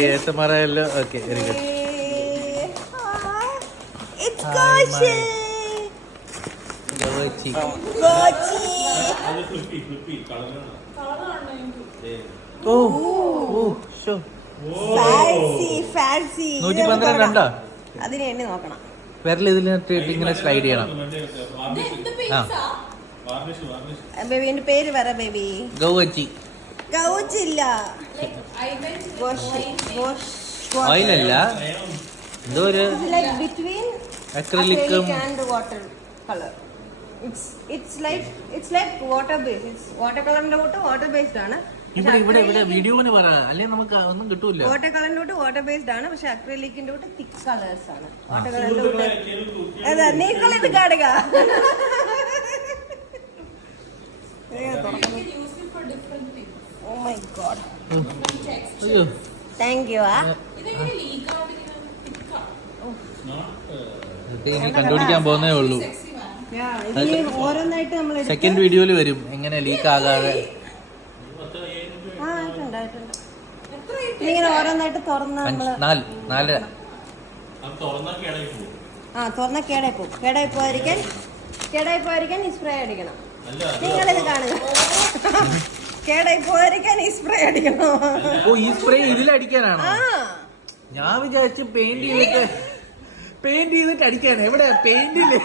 Okay, ASMR hello. Okay, very good. It's Gochi. Gochi. Gochi. Oh, sure. Fancy. 112 അതിനെ എണ്ണി നോക്കണം. വിരൽ ഇതിലിട്ട് ഇങ്ങനെ സ്ലൈഡ് ചെയ്യണം. ബേബിന്റെ പേര് പറ ബേബി. ഗൗവച്ചി. ഗൗവച്ചി ഇല്ല. ഓയിലല്ല. എന്തോ ഒരു between acrylic and water color. It's like water based. It's watercolor water based ആണ്. ഇവിടെ വീഡിയോന് പറ, അല്ലെങ്കിൽ നമുക്ക് ഒന്നും കിട്ടൂല. വാട്ടർ കളറിന്റെ വാട്ടർ ബേസ്ഡ് ആണ്, പക്ഷെ അക്രിലിക്കിന്റെ തിക്ക് കളേഴ്സ് ആണ്. വാട്ടർ കളറിന്റെ അതാ നിങ്ങൾ ഇത് കാണുക. Oh my god. അയ്യോ, താങ്ക് യു. ഇനി കണ്ടുപിടിക്കാൻ പോകുന്നേ ഉള്ളൂ. ഓരോന്നായിട്ട് നമ്മൾ സെക്കൻഡ് വീഡിയോയിൽ വരും എങ്ങനെ ലീക്ക് ആകാതെ. ഇങ്ങനെ ഓരോന്നായിട്ട് തുറന്ന് നമ്മള് 4 തുറന്ന കേടായി പോയിരിക്കാൻ ഈ സ്പ്രേ അടിക്കണം. നിങ്ങളിത് കാണുക. കേടായി പോയിരിക്കാൻ ഈ സ്പ്രേ അടിക്കണം. ഓ, ഈ സ്പ്രേ ഇതിലടിക്കാനാണോ? ഞാൻ വിചാരിച്ചു പെയിന്റ് ചെയ്തിട്ട് അടിക്കാണ്. എവിടെ പെയിന്റ് ഇല്ലേ?